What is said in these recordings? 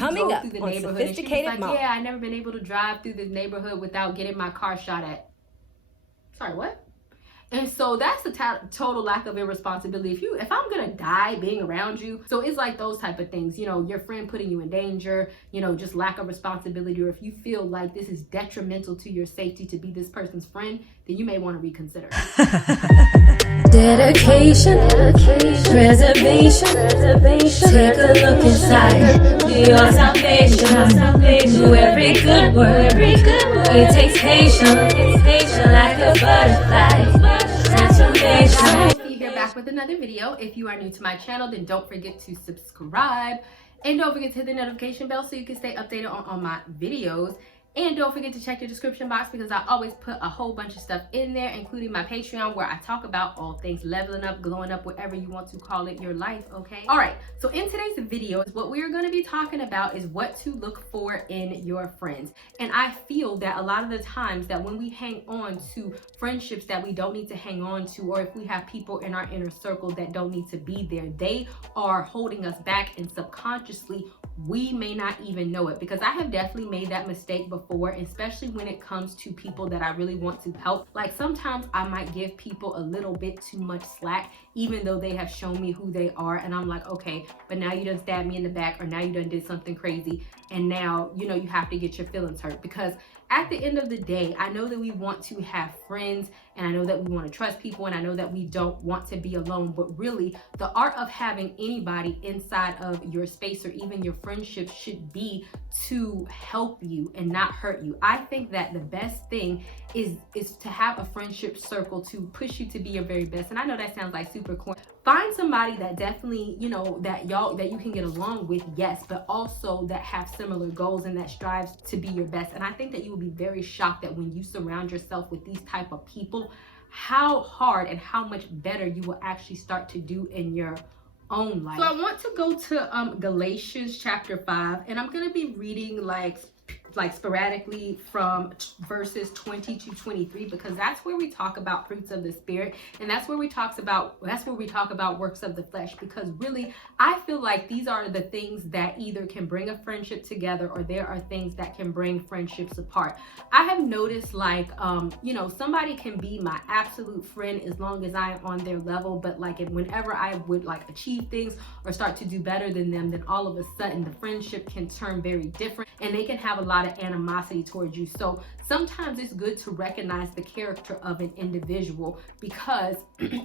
drove through the neighborhood and she was like, Mom. yeah, I never been able to drive through this neighborhood without getting my car shot at. Sorry, what? And so that's a total lack of irresponsibility. If I'm gonna die being around you, so it's like those type of things, you know, your friend putting you in danger, you know, just lack of responsibility, or if you feel like this is detrimental to your safety to be this person's friend, then you may want to reconsider. Dedication, preservation, take a look inside your salvation. Do every good work, it takes patience, like a butterfly. Sophie here, back with another video. If you are new to my channel, then don't forget to subscribe, and don't forget to hit the notification bell so you can stay updated on all my videos. And don't forget to check the description box because I always put a whole bunch of stuff in there, including my Patreon, where I talk about all things leveling up, glowing up, whatever you want to call it, your life, okay? All right, so in today's video, what we are going to be talking about is what to look for in your friends. And I feel that a lot of the times that when we hang on to friendships that we don't need to hang on to, or if we have people in our inner circle that don't need to be there, they are holding us back, and subconsciously we may not even know it, because I have definitely made that mistake before, especially when it comes to people that I really want to help. Like sometimes I might give people a little bit too much slack, even though they have shown me who they are, and I'm like, okay, but now you done stabbed me in the back, or now you done did something crazy, and now, you know, you have to get your feelings hurt. Because at the end of the day, I know that we want to have friends, and I know that we want to trust people, and I know that we don't want to be alone, but really the art of having anybody inside of your space or even your friendship should be to help you and not hurt you. I think that the best thing is to have a friendship circle to push you to be your very best. And I know that sounds like super corny. Find somebody that definitely, you know, that you can get along with, yes, but also that have similar goals and that strives to be your best. And I think that you will be very shocked that when you surround yourself with these type of people, how hard and how much better you will actually start to do in your own life. So I want to go to Galatians chapter 5, and I'm going to be reading like sporadically from verses 20 to 23, because that's where we talk about fruits of the spirit, and that's where we talk about works of the flesh. Because really I feel like these are the things that either can bring a friendship together, or there are things that can bring friendships apart. I have noticed like you know, somebody can be my absolute friend as long as I am on their level, but like whenever I would like achieve things or start to do better than them, then all of a sudden the friendship can turn very different, and they can have a lot of animosity towards you. So sometimes it's good to recognize the character of an individual, because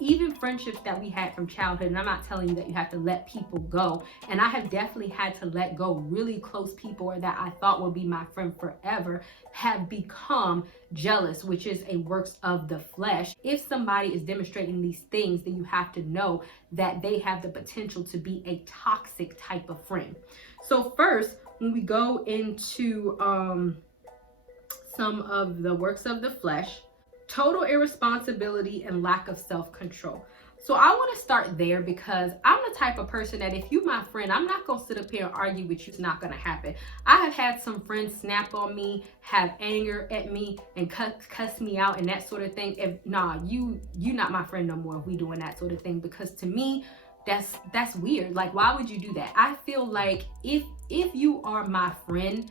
even friendships that we had from childhood, and I'm not telling you that you have to let people go, and I have definitely had to let go really close people, or that I thought would be my friend forever, have become jealous, which is a works of the flesh. If somebody is demonstrating these things, then you have to know that they have the potential to be a toxic type of friend. So first, when we go into some of the works of the flesh, total irresponsibility and lack of self-control. So I want to start there, because I'm the type of person that if you my friend, I'm not going to sit up here and argue with you. It's not going to happen. I have had some friends snap on me, have anger at me, and cuss me out and that sort of thing. If you not my friend no more if we doing that sort of thing, because to me, that's weird. Like, why would you do that? I feel like if you are my friend,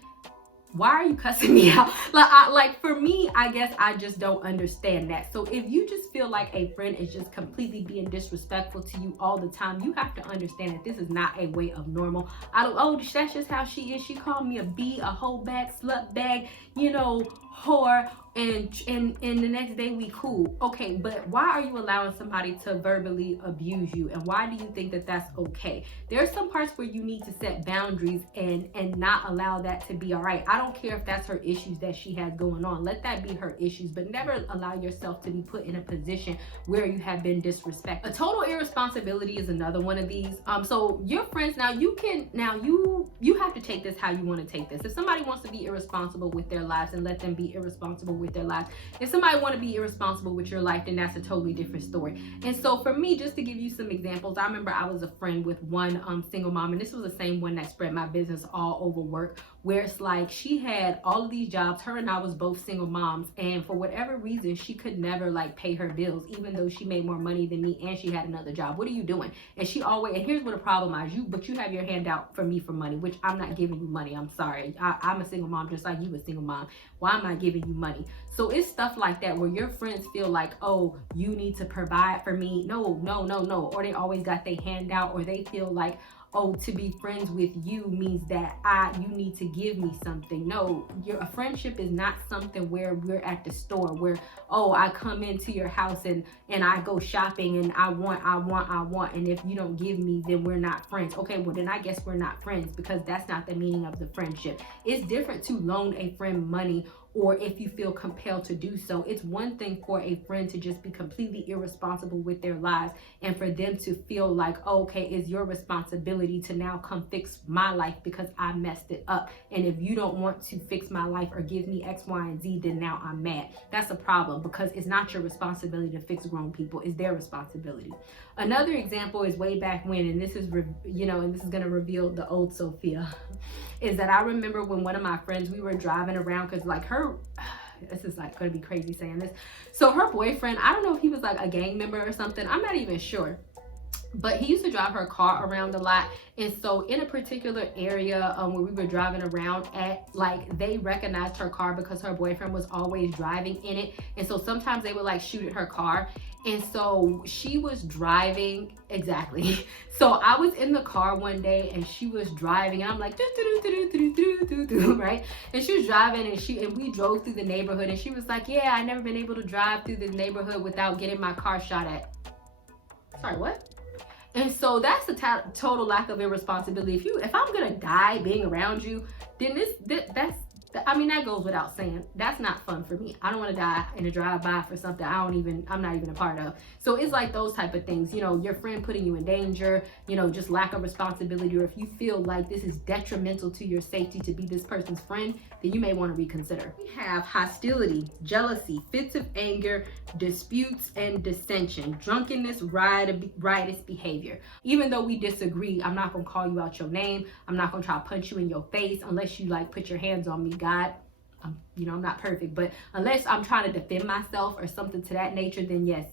why are you cussing me out? Like for me, I guess I just don't understand that. So if you just feel like a friend is just completely being disrespectful to you all the time, you have to understand that this is not a way of normal. That's just how she is. She called me a B, a whole bag, slut bag, you know, whore, and the next day we cool. Okay, but why are you allowing somebody to verbally abuse you, and why do you think that that's okay? There are some parts where you need to set boundaries and not allow that to be all right. I don't care if that's her issues that she has going on. Let that be her issues, but never allow yourself to be put in a position where you have been disrespected. A total irresponsibility is another one of these. So your friends, you have to take this how you want to take this. If somebody wants to be irresponsible with their lives, and let them be irresponsible with their lives. If somebody want to be irresponsible with your life, then that's a totally different story. And so for me, just to give you some examples, I remember I was a friend with one single mom, and this was the same one that spread my business all over work, where it's like she had all of these jobs. Her and I was both single moms, and for whatever reason, she could never like pay her bills, even though she made more money than me and she had another job. What are you doing? And she always, and here's what the problem is, but you have your hand out for me for money, which I'm not not giving you money. I'm sorry. I'm a single mom just like you a single mom. Why am I giving you money? So it's stuff like that where your friends feel like, oh, you need to provide for me. No, no, no, no. Or they always got their hand out, or they feel like, oh, to be friends with you means that you need to give me something. No, a friendship is not something where we're at the store where, oh, I come into your house and I go shopping and I want, and if you don't give me, then we're not friends. Okay, well then I guess we're not friends, because that's not the meaning of the friendship. It's different to loan a friend money, or if you feel compelled to do so. It's one thing for a friend to just be completely irresponsible with their lives, and for them to feel like, oh, okay, it's your responsibility to now come fix my life because I messed it up. And if you don't want to fix my life or give me X, Y, and Z, then now I'm mad. That's a problem, because it's not your responsibility to fix grown people. It's their responsibility. Another example is way back when, and this is, and this is going to reveal the old Sophia, is that I remember when one of my friends, we were driving around, because like this is like going to be crazy saying this. So her boyfriend, I don't know if he was like a gang member or something. I'm not even sure. But he used to drive her car around a lot. And so in a particular area where we were driving around at, like, they recognized her car because her boyfriend was always driving in it. And so sometimes they would like shoot at her car. And so she was driving, exactly. So I was in the car one day and she was driving, and I'm like, right? And she was driving, and we drove through the neighborhood, and she was like, yeah, I never been able to drive through this neighborhood without getting my car shot at. Sorry, what? And so that's a total lack of irresponsibility. If I'm gonna die being around you, then that goes without saying. That's not fun for me. I don't want to die in a drive-by for something I'm not even a part of. So it's like those type of things, your friend putting you in danger, just lack of responsibility, or if you feel like this is detrimental to your safety to be this person's friend, then you may want to reconsider. We have hostility, jealousy, fits of anger, disputes and dissension, drunkenness, riotous behavior. Even though we disagree, I'm not gonna call you out your name. I'm not gonna try to punch you in your face unless you like put your hands on me. God, I'm not perfect, but unless I'm trying to defend myself or something to that nature, then yes,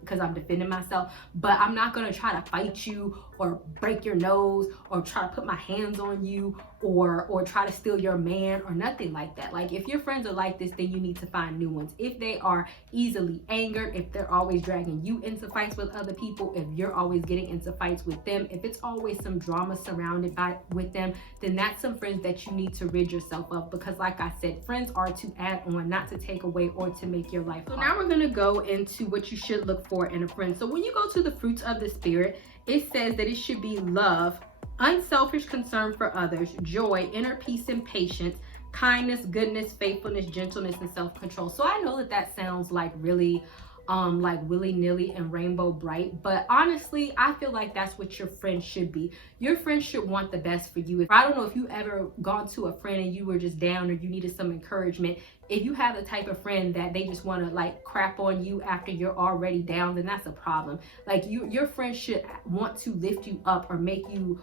because I'm defending myself. But I'm not going to try to fight you or break your nose or try to put my hands on you or try to steal your man or nothing like that. Like, if your friends are like this, then you need to find new ones. If they are easily angered, if they're always dragging you into fights with other people, if you're always getting into fights with them, if it's always some drama surrounded with them, then that's some friends that you need to rid yourself of, because like I said, friends are to add on, not to take away or to make your life hard. So now we're going to go into what you should look for in a friend. So when you go to the fruits of the spirit, it says that it should be love, unselfish concern for others, joy, inner peace and patience, kindness, goodness, faithfulness, gentleness, and self-control. So I know that sounds like really like willy-nilly and rainbow bright, but honestly, I feel like that's what your friend should be. Your friend should want the best for you. I don't know if you ever gone to a friend and you were just down or you needed some encouragement. If you have the type of friend that they just want to like crap on you after you're already down, then that's a problem. Like, your friend should want to lift you up or make you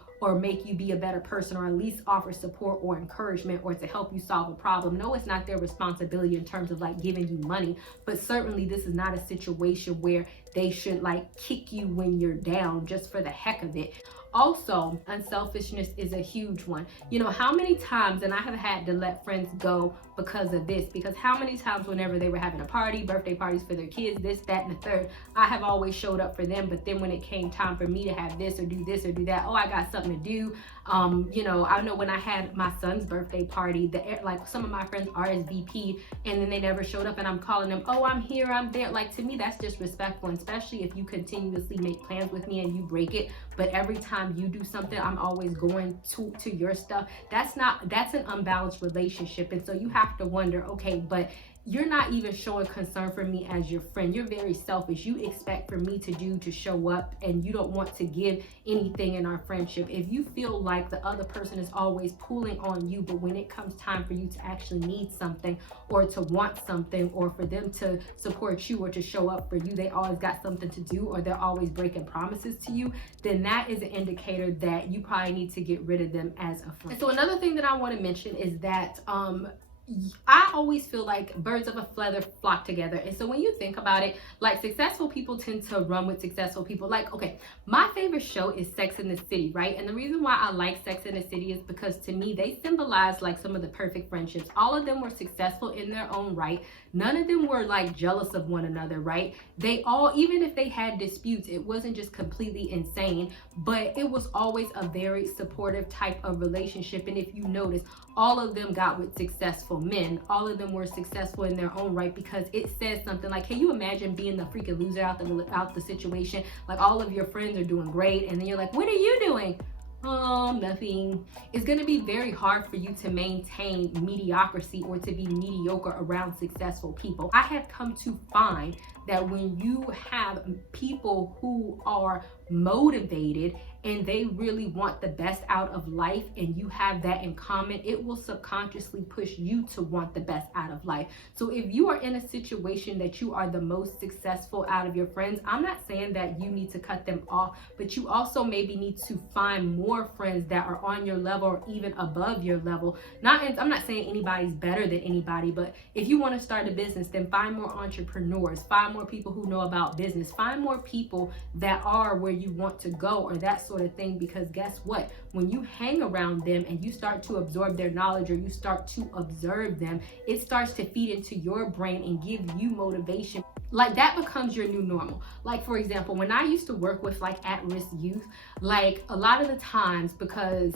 be a better person, or at least offer support or encouragement or to help you solve a problem. No, it's not their responsibility in terms of like giving you money, but certainly this is not a situation where they should like kick you when you're down just for the heck of it. Also, unselfishness is a huge one. How many times, and I have had to let friends go because of this, because how many times whenever they were having a party, birthday parties for their kids, this, that, and the third, I have always showed up for them, but then when it came time for me to have this or do that, oh, I got something to do. I know when I had my son's birthday party, like some of my friends RSVP and then they never showed up, and I'm calling them, oh, I'm here, I'm there. Like, to me, that's disrespectful, especially if you continuously make plans with me and you break it, but every time you do something, I'm always going to your stuff. That's an unbalanced relationship. And so you have to wonder, okay, but you're not even showing concern for me as your friend. You're very selfish. You expect for me to show up, and you don't want to give anything in our friendship. If you feel like the other person is always pulling on you, but when it comes time for you to actually need something or to want something, or for them to support you or to show up for you, they always got something to do, or they're always breaking promises to you, then that is an indicator that you probably need to get rid of them as a friend. And so another thing that I want to mention is that I always feel like birds of a feather flock together. And so when you think about it, like successful people tend to run with successful people. Like, okay, my favorite show is Sex in the City, right? And the reason why I like Sex in the City is because to me, they symbolize like some of the perfect friendships. All of them were successful in their own right. None of them were like jealous of one another, right? They all, even if they had disputes, it wasn't just completely insane, but it was always a very supportive type of relationship. And if you notice, all of them got with successful men. All of them were successful in their own right, because it says something like, can you imagine being the freaking loser out the situation? Like all of your friends are doing great, and then you're like, what are you doing? Nothing. It's going to be very hard for you to maintain mediocrity or to be mediocre around successful people. I have come to find that when you have people who are motivated and they really want the best out of life, and you have that in common, it will subconsciously push you to want the best out of life. So if you are in a situation that you are the most successful out of your friends, I'm not saying that you need to cut them off, but you also maybe need to find more friends that are on your level or even above your level. I'm not saying anybody's better than anybody, but if you want to start a business, then find more entrepreneurs, find more people who know about business, find more people that are where you want to go, or that sort of thing. Because guess what, when you hang around them and you start to absorb their knowledge, or you start to observe them, it starts to feed into your brain and give you motivation. Like that becomes your new normal. Like for example, when I used to work with like at-risk youth, like a lot of the times, because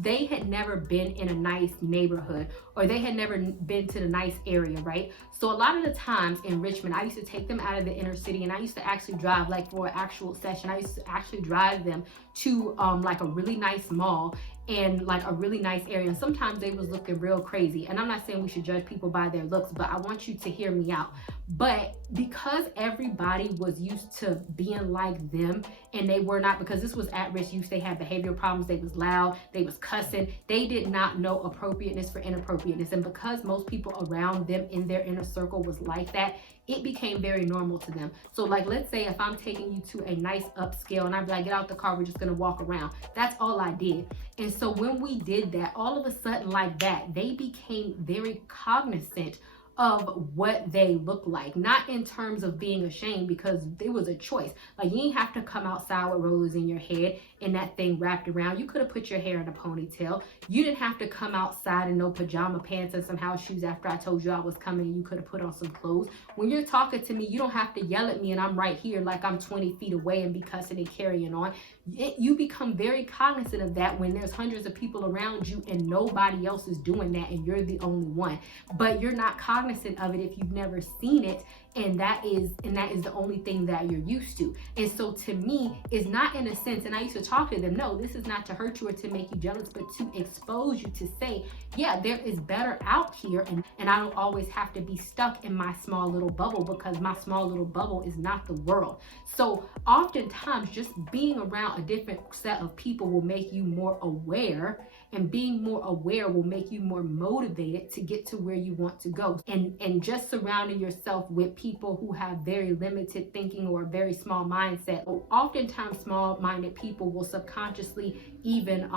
they had never been in a nice neighborhood, or they had never been to the nice area, right? So a lot of the times in Richmond, I used to take them out of the inner city, and I used to actually drive, like for an actual session, I used to actually drive them to like a really nice mall and like a really nice area. And sometimes they was looking real crazy. And I'm not saying we should judge people by their looks, but I want you to hear me out. But because everybody was used to being like them, and they were not, because this was at-risk youth, they had behavioral problems, they was loud, they was cussing, they did not know appropriateness for inappropriateness. And because most people around them in their inner circle was like that, it became very normal to them. So like, let's say if I'm taking you to a nice upscale, and I'd be like, get out the car, we're just gonna walk around. That's all I did. And so when we did that, all of a sudden like that, they became very cognizant of what they look like, not in terms of being ashamed, because it was a choice. Like you didn't have to come outside with rollers in your head and that thing wrapped around. You could have put your hair in a ponytail. You didn't have to come outside in no pajama pants and some house shoes after I told you I was coming, and you could have put on some clothes. When you're talking to me, you don't have to yell at me and I'm right here like I'm 20 feet away and be cussing and carrying on. You become very cognizant of that when there's hundreds of people around you and nobody else is doing that, and you're the only one. But you're not cognizant of it if you've never seen it, and that is the only thing that you're used to. And so to me, it's not in a sense, and I used to talk to them, no, this is not to hurt you or to make you jealous, but to expose you, to say, yeah, there is better out here, and I don't always have to be stuck in my small little bubble, because my small little bubble is not the world. So oftentimes just being around a different set of people will make you more aware, and being more aware will make you more motivated to get to where you want to go. And just surrounding yourself with people who have very limited thinking or a very small mindset. Oftentimes small-minded people will subconsciously even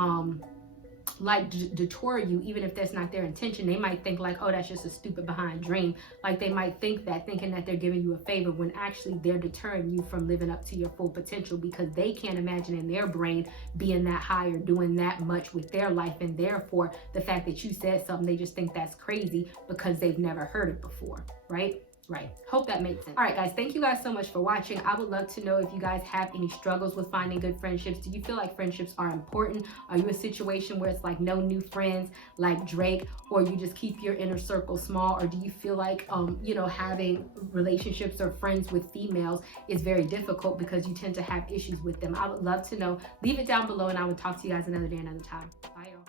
like detour you, even if that's not their intention. They might think like, oh, that's just a stupid behind dream. Like they might think that, thinking that they're giving you a favor, when actually they're deterring you from living up to your full potential, because they can't imagine in their brain being that high or doing that much with their life. And therefore the fact that you said something, they just think that's crazy because they've never heard it before, right? Right. Hope that makes sense. All right, guys, thank you guys so much for watching. I would love to know if you guys have any struggles with finding good friendships. Do you feel like friendships are important? Are you in a situation where it's like no new friends like Drake, or you just keep your inner circle small? Or do you feel like, having relationships or friends with females is very difficult because you tend to have issues with them? I would love to know. Leave it down below, and I will talk to you guys another day, another time. Bye, y'all.